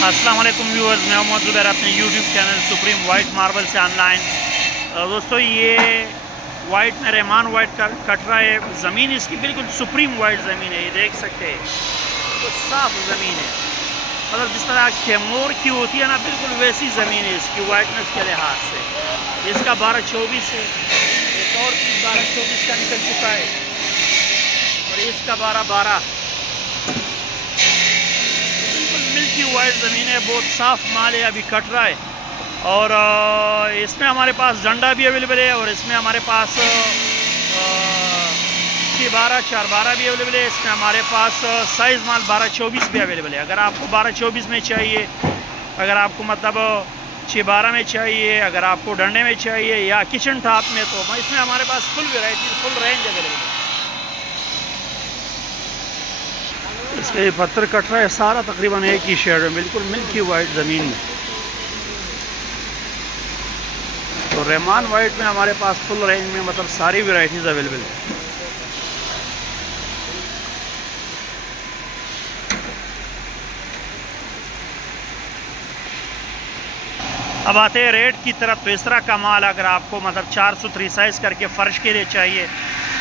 अस्सलाम वालेकुम व्यूअर्स, मैं मोहम्मद ज़ुबैर अपने YouTube channel supreme white marble से ऑनलाइन। दोस्तों, ये वाइट में रहमान वाइट का कट रहा है। ज़मीन इसकी बिल्कुल सुप्रीम वाइट ज़मीन है, ये देख सकते हैं, तो साफ़ ज़मीन है। मतलब जिस तरह कैमूर की होती है ना, बिल्कुल वैसी ज़मीन है इसकी वाइटनेस के लिहाज से। इसका 12-24 है, एक और 12-24 का निकल चुका है और इसका 12-12। मिल्की वाइट ज़मीन है, बहुत साफ़ माल है, अभी कट रहा है। और इसमें हमारे पास झंडा भी अवेलेबल है और इसमें हमारे पास 6-12 4-12 भी अवेलेबल है। इसमें हमारे पास साइज़ माल 12-24 भी अवेलेबल है। अगर आपको 12-24 में चाहिए, अगर आपको मतलब 6-12 में चाहिए, अगर आपको डंडे में चाहिए या किचन टॉप में, तो इसमें हमारे पास full variety, full range available है। इसका ये पत्थर कट रहा है सारा तकरीबन एक ही शेड में, बिल्कुल मिल्की वाइट ज़मीन में। तो रहमान वाइट में हमारे पास फुल रेंज में मतलब सारी वैरायटीज़ अवेलेबल है। अब आते हैं रेट की तरफ। तो इस तरह का माल अगर आपको मतलब 4 सूत्री साइज़ करके फ़र्श के लिए चाहिए,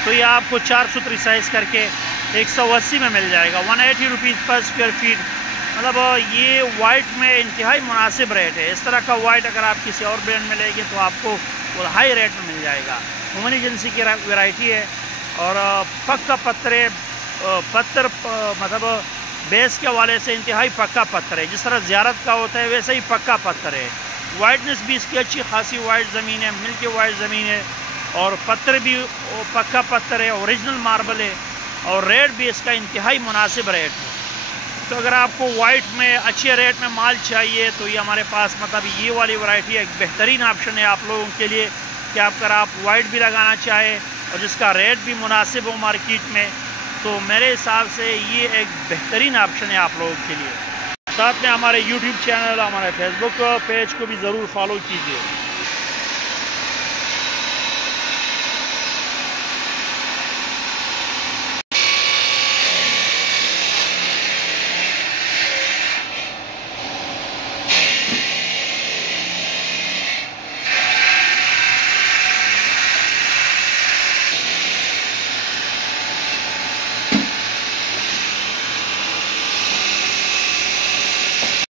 तो ये आपको 4 सूत्री साइज़ करके 180 में मिल जाएगा, 180 रुपीज़ पर स्क्वायर फीट। मतलब ये वाइट में इंतहाई मुनासिब रेट है। इस तरह का वाइट अगर आप किसी और ब्रांड में लेंगे तो आपको वो हाई रेट में मिल जाएगा। ह्यूमन एजेंसी की वैरायटी है और पक्का पत्थर मतलब बेस के हवाले से इंतहाई पक्का पत्थर है। जिस तरह ज़ियारत का होता है वैसे ही पक्का पत्थर है। वाइटनेस भी इसकी अच्छी खासी वाइट ज़मीन है, मिल्की वाइट ज़मीन है और पत्थर भी पक्का पत्थर है, ओरिजिनल मार्बल है और रेट भी इसका इंतहाई मुनासिब रेट है। तो अगर आपको वाइट में अच्छे रेट में माल चाहिए तो ये हमारे पास मतलब ये वाली वैरायटी एक बेहतरीन ऑप्शन है आप लोगों के लिए कि अगर आप वाइट भी लगाना चाहें और जिसका रेट भी मुनासिब हो मार्केट में, तो मेरे हिसाब से ये एक बेहतरीन ऑप्शन है आप लोगों के लिए। साथ में हमारे यूट्यूब चैनल, हमारे फेसबुक पेज को भी ज़रूर फॉलो कीजिए।